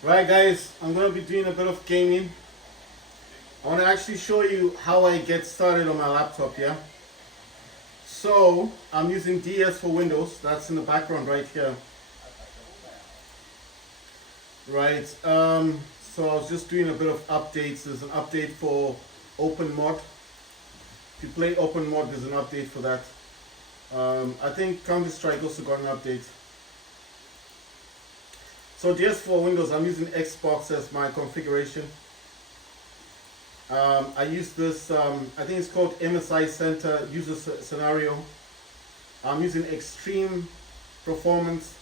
Right guys, I'm going to be doing a bit of gaming. I want to actually show you how I get started on my laptop, yeah? So, I'm using DS for Windows, that's in the background right here. Right, so I was just doing a bit of updates. There's an update for Open Mod. If you play Open Mod, there's an update for that. I think Counter-Strike also got an update. So DS for Windows, I'm using Xbox as my configuration. I use this, I think it's called MSI Center User Scenario. I'm using Extreme Performance.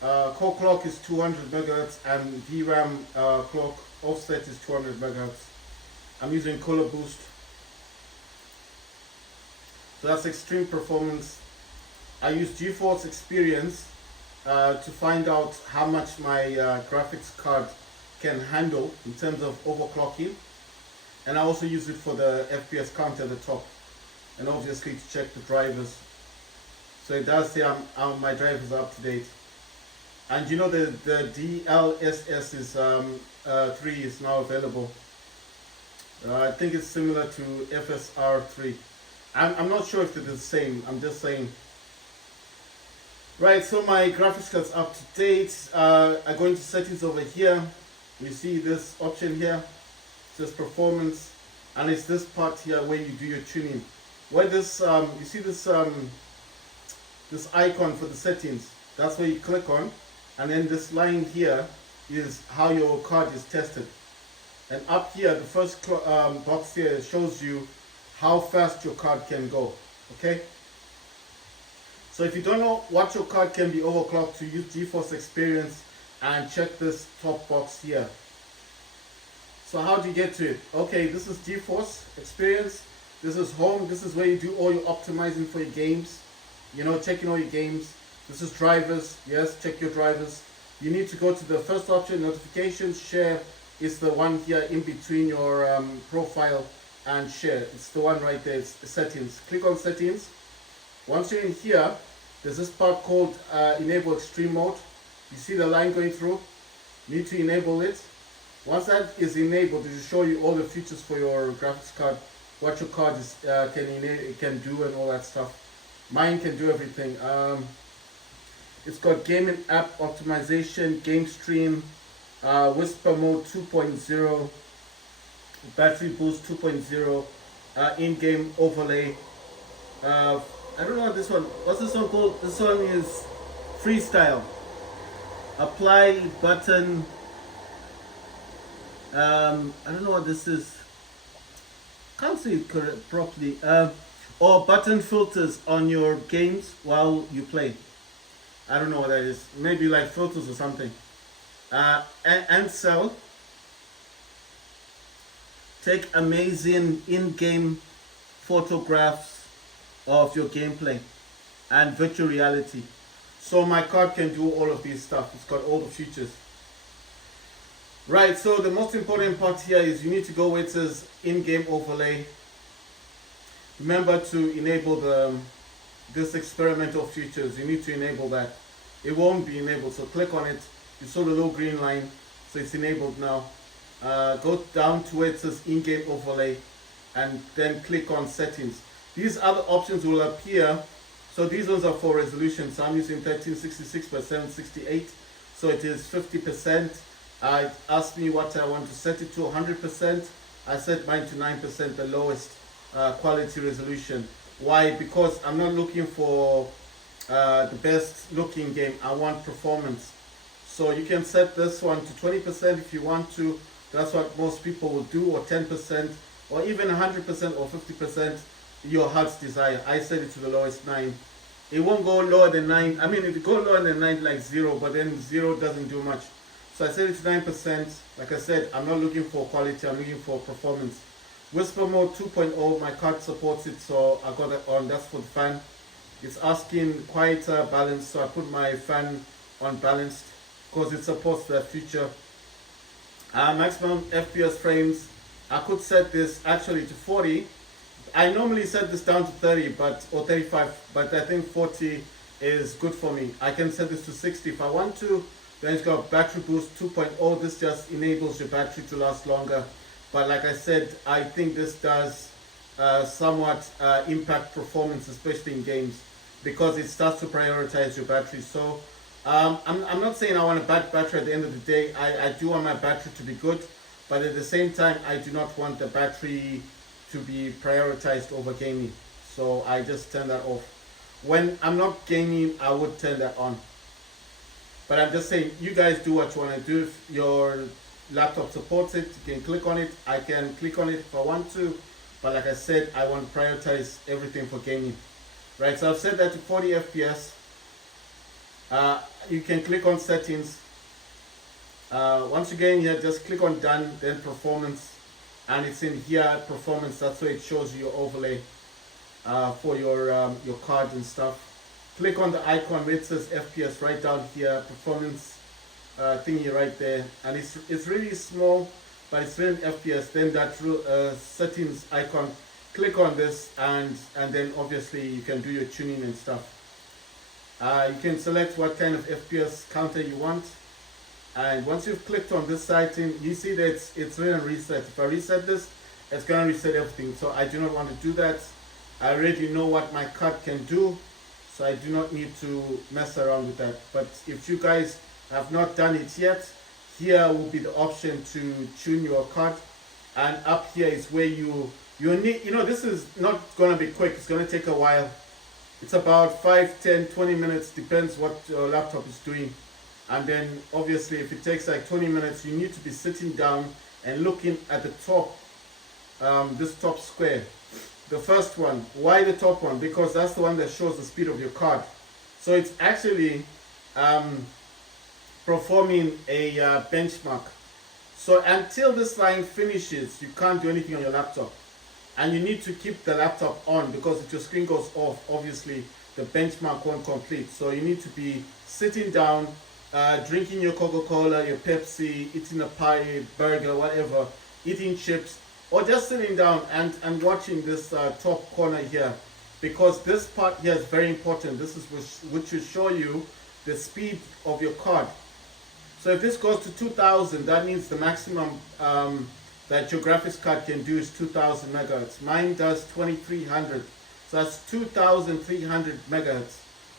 Core clock is 200 megahertz and VRAM clock offset is 200 megahertz. I'm using Color Boost. So that's Extreme Performance. I use GeForce Experience to find out how much my graphics card can handle in terms of overclocking, and I also use it for the FPS count at the top, and obviously to check the drivers. So it does say my drivers are up to date, and you know the DLSS is 3 is now available. I think it's similar to FSR 3. I'm not sure if they're the same. I'm just saying. Right, so my graphics card's up to date. I go into settings over here. You see this option here. It says performance, and it's this part here where you do your tuning. Where this you see this this icon for the settings. That's where you click on, and then this line here is how your card is tested. And up here, the first box here shows you how fast your card can go. Okay. So if you don't know what your card can be overclocked to, use GeForce Experience and check this top box here. So how do you get to it? Okay, this is GeForce Experience. This is home. This is where you do all your optimizing for your games. You know, checking all your games. This is drivers. Yes, check your drivers. You need to go to the first option, notifications. Share is the one here in between your profile and share. It's the one right there. It's settings. Click on settings. Once you're in here, there's this part called enable extreme mode. You see the line going through? You need to enable it. Once that is enabled, it will show you all the features for your graphics card, what your card is, can do and all that stuff. Mine can do everything. It's got gaming app optimization, game stream, whisper mode 2.0, battery boost 2.0, in-game overlay. I don't know what this one. What's this one called? This one is freestyle. Apply button. I don't know what this is. Can't see it properly. Or button filters on your games while you play. I don't know what that is. Maybe like filters or something. And sell. Take amazing in-game photographs of your gameplay and virtual reality. So my card can do all of these stuff. It's got all the features. Right, so the most important part here is you need to go where it says in-game overlay. Remember to enable this experimental features. You need to enable that. It won't be enabled, so click on it. You saw the little green line, so it's enabled now. Go down to where it says in-game overlay and then click on settings. These other options will appear. So these ones are for resolution. So I'm using 1366 by 768. So it is 50%. It asked me what I want to set it to, 100%. I set mine to 9%, the lowest quality resolution. Why? Because I'm not looking for the best looking game. I want performance. So you can set this one to 20% if you want to. That's what most people will do, or 10%, or even 100% or 50%. Your heart's desire. I set it to the lowest 9. It won't go lower than 9. I mean, if it go lower than 9, like 0, but then 0 doesn't do much. So I set it to 9%. Like I said, I'm not looking for quality, I'm looking for performance. Whisper mode 2.0, my card supports it, so I got it on. That's for the fan. It's asking quieter balance, so I put my fan on balanced because it supports that feature. Maximum FPS frames, I could set this actually to 40. I normally set this down to 30 or 35, but I think 40 is good for me. I can set this to 60 if I want to. Then it's got battery boost 2.0. This just enables your battery to last longer. But like I said, I think this does somewhat impact performance, especially in games, because it starts to prioritize your battery. So I'm not saying I want a bad battery at the end of the day. I do want my battery to be good, but at the same time, I do not want the battery to be prioritized over gaming. So I just turn that off. When I'm not gaming, I would turn that on. But I'm just saying, you guys do what you want to do. If your laptop supports it, you can click on it. I can click on it if I want to. But like I said, I want to prioritize everything for gaming. Right, so I've set that to 40 FPS. You can click on settings. Once again, here, just click on done, then performance. And it's in here, performance. That's where it shows you your overlay for your card and stuff. Click on the icon where it says FPS right down here, performance thingy right there, and it's really small, but it's written FPS. Then that settings icon, click on this, and then obviously you can do your tuning and stuff. You can select what kind of FPS counter you want, and once you've clicked on this setting, you see that it's written reset. If I reset this, it's gonna reset everything. So I do not want to do that. I already know what my card can do, so I do not need to mess around with that. But if you guys have not done it yet, here will be the option to tune your card, and up here is where you need, this is not going to be quick. It's going to take a while. It's about 5, 10, 20 minutes, depends what your laptop is doing. And then obviously if it takes like 20 minutes, you need to be sitting down and looking at the top, this top square. The first one. Why the top one? Because that's the one that shows the speed of your card. So it's actually performing a benchmark. So until this line finishes, you can't do anything on your laptop. And you need to keep the laptop on, because if your screen goes off, obviously the benchmark won't complete. So you need to be sitting down, drinking your Coca-Cola, your Pepsi, eating a pie, burger, whatever, eating chips, or just sitting down and watching this top corner here, because this part here is very important. This is which will show you the speed of your card. So if this goes to 2000, that means the maximum that your graphics card can do is 2000 megahertz. Mine does 2300, so that's 2300 megahertz.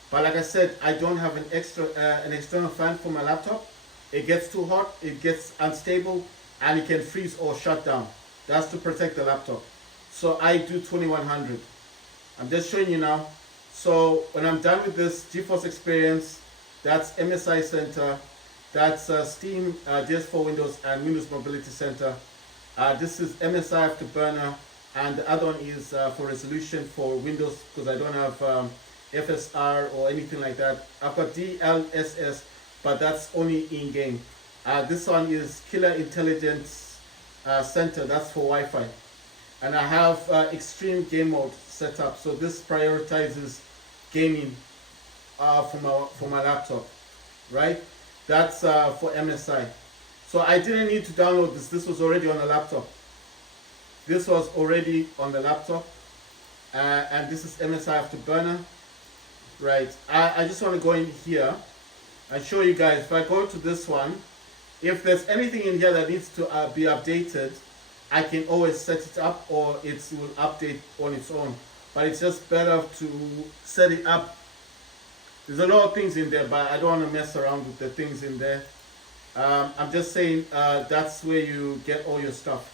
But like I said, I don't have an external fan for my laptop. It gets too hot, it gets unstable, and it can freeze or shut down. That's to protect the laptop. So I do 2100. I'm just showing you now. So when I'm done with this GeForce Experience, that's MSI Center, that's Steam, DS4 Windows, and Windows Mobility Center. This is MSI Afterburner, and the other one is for resolution for Windows, because I don't have FSR or anything like that. I've got DLSS, but that's only in-game. This one is Killer Intelligence Center, that's for Wi-Fi. And I have extreme game mode set up, so this prioritizes gaming for my laptop, right? That's for MSI. So I didn't need to download this. This was already on the laptop. This was already on the laptop. And this is MSI Afterburner. Right. I just want to go in here and show you guys. If I go to this one, if there's anything in here that needs to be updated, I can always set it up, or it will update on its own. But it's just better to set it up. There's a lot of things in there, but I don't want to mess around with the things in there. I'm just saying that's where you get all your stuff.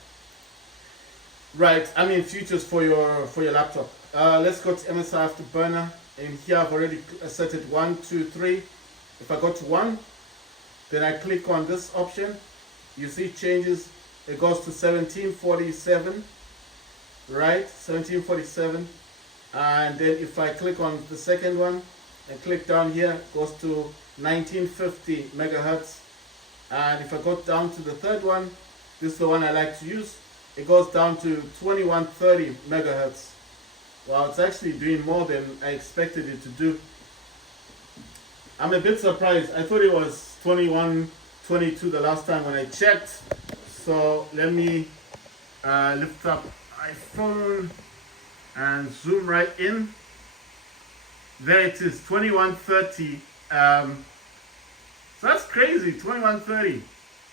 Right, I mean features for your laptop. Let's go to MSI Afterburner. And here I've already set it 1, 2, 3. If I go to 1, then I click on this option. You see it changes. It goes to 1747. Right, 1747. And then if I click on the second one and click down here, it goes to 1950 megahertz. And if I go down to the third one, this is the one I like to use, it goes down to 2130 megahertz. Wow, it's actually doing more than I expected it to do. I'm a bit surprised. I thought it was 2122 the last time when I checked. So let me lift up my phone and zoom right in. There it is, 2130 So that's crazy, 2130,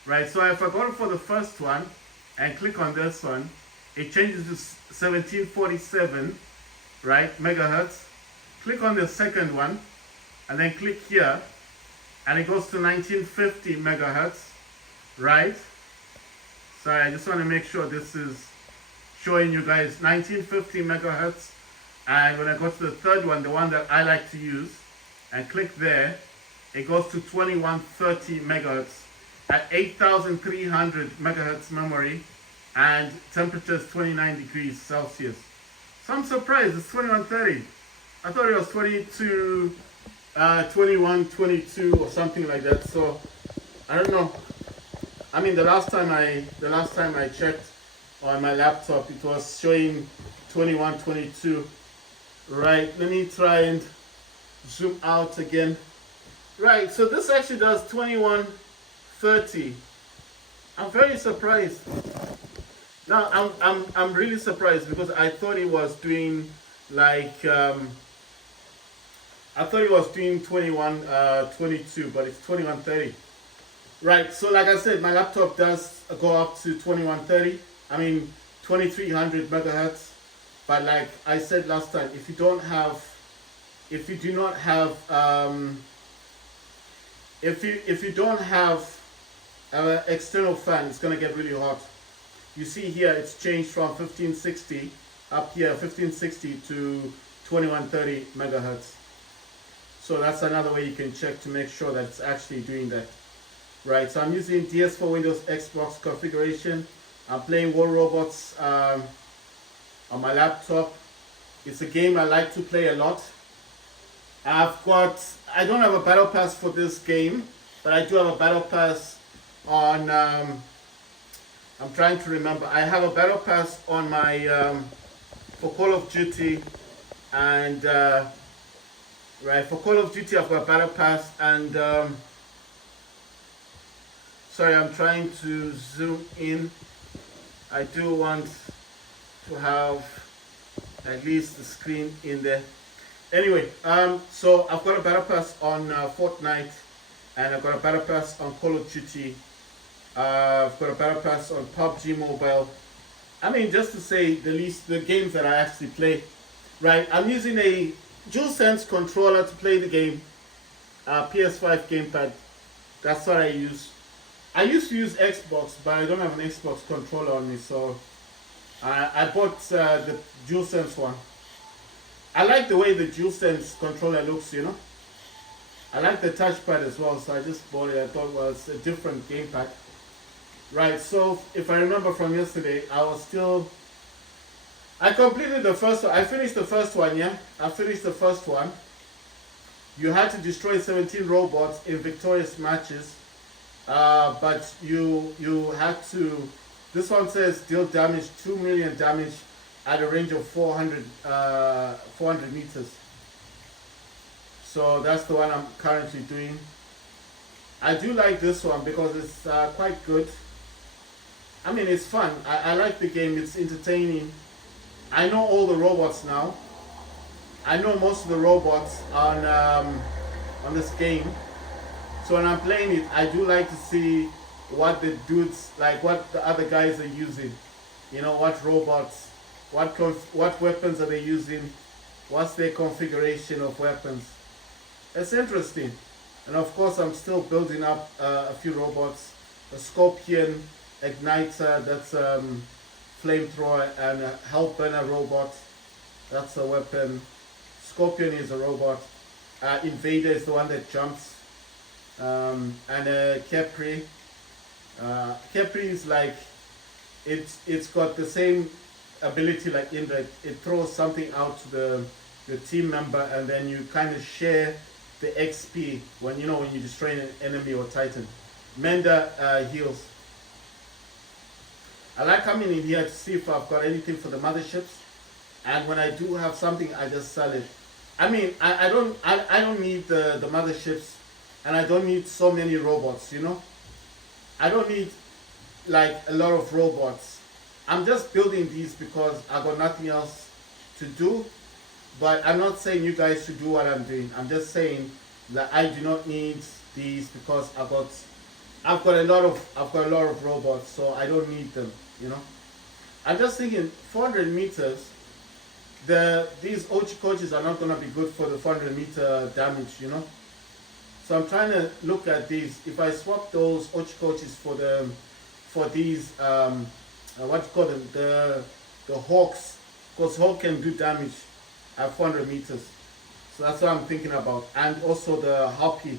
right? So if I go for the first one and click on this one, it changes to 1747, right, megahertz. Click on the second one, and then click here, and it goes to 1950 megahertz, right? So I just want to make sure this is showing you guys 1950 megahertz. And when I go to the third one, the one that I like to use, and click there, it goes to 2130 megahertz at 8300 megahertz memory, and temperature is 29 degrees Celsius. So I'm surprised it's 2130. I thought it was 21, 22 or something like that. So I don't know. I mean, the last time I checked on my laptop, it was showing 21, 22. Right, let me try and zoom out again. Right, so this actually does 2130. I'm very surprised. Now I'm really surprised because I thought it was doing like I thought it was doing 21 22, but it's 2130. Right, so like I said, my laptop does go up to 2130. I mean 2300 megahertz. But like I said last time, if you do not have an external fan, it's gonna get really hot. You see here, it's changed from 1560 up here, 1560 to 2130 megahertz. So that's another way you can check to make sure that it's actually doing that. Right. So I'm using DS4 Windows Xbox configuration. I'm playing War Robots on my laptop. It's a game I like to play a lot. I don't have a battle pass for this game, but I do have a battle pass on, I'm trying to remember. I have a battle pass on my, for Call of Duty, and, right, for Call of Duty I've got a battle pass, and, sorry, I'm trying to zoom in. I do want to have at least the screen in there. Anyway, so I've got a battle pass on Fortnite, and I've got a battle pass on Call of Duty. I've got a battle pass on PUBG Mobile. I mean, just to say the least, the games that I actually play. Right, I'm using a DualSense controller to play the game. PS5 gamepad. That's what I use. I used to use Xbox, but I don't have an Xbox controller on me, so I bought the DualSense one. I like the way the DualSense controller looks, you know. I like the touchpad as well, so I just bought it. I thought it was a different gamepad. Right, so if I remember from yesterday, I completed the first one. I finished the first one, yeah? I finished the first one. You had to destroy 17 robots in victorious matches. But you had to, this one says deal damage, 2 million damage at a range of 400 meters. So that's the one I'm currently doing. I do like this one because it's quite good. I mean, it's fun. I like the game. It's entertaining. I know all the robots now. I know most of the robots on this game. So when I'm playing it, I do like to see what the dudes, like what the other guys are using. You know, what robots, what weapons are they using, what's their configuration of weapons. It's interesting. And of course, I'm still building up a few robots. A Scorpion Igniter, that's flamethrower, and a Hellburner robot, that's a weapon. Scorpion is a robot. Invader is the one that jumps. And Capri. Capri is like, it's got the same ability like Indra. It throws something out to the team member, and then you kind of share the XP when you destroy an enemy or Titan. Mender heals. I like coming in here to see if I've got anything for the motherships, and when I do have something, I just sell it. I mean, I don't need the motherships, and I don't need so many robots, you know. I don't need like a lot of robots. I'm just building these because I got nothing else to do. But I'm not saying you guys should do what I'm doing. I'm just saying that I do not need these because I've got a lot of robots, so I don't need them, you know. I'm just thinking 400 meters, these OG coaches are not going to be good for the 400 meter damage, you know. So I'm trying to look at these. If I swap those OG coaches for these what do you call them, the Hawks, because Hawk can do damage at 400 meters. So that's what I'm thinking about, and also the Harpy.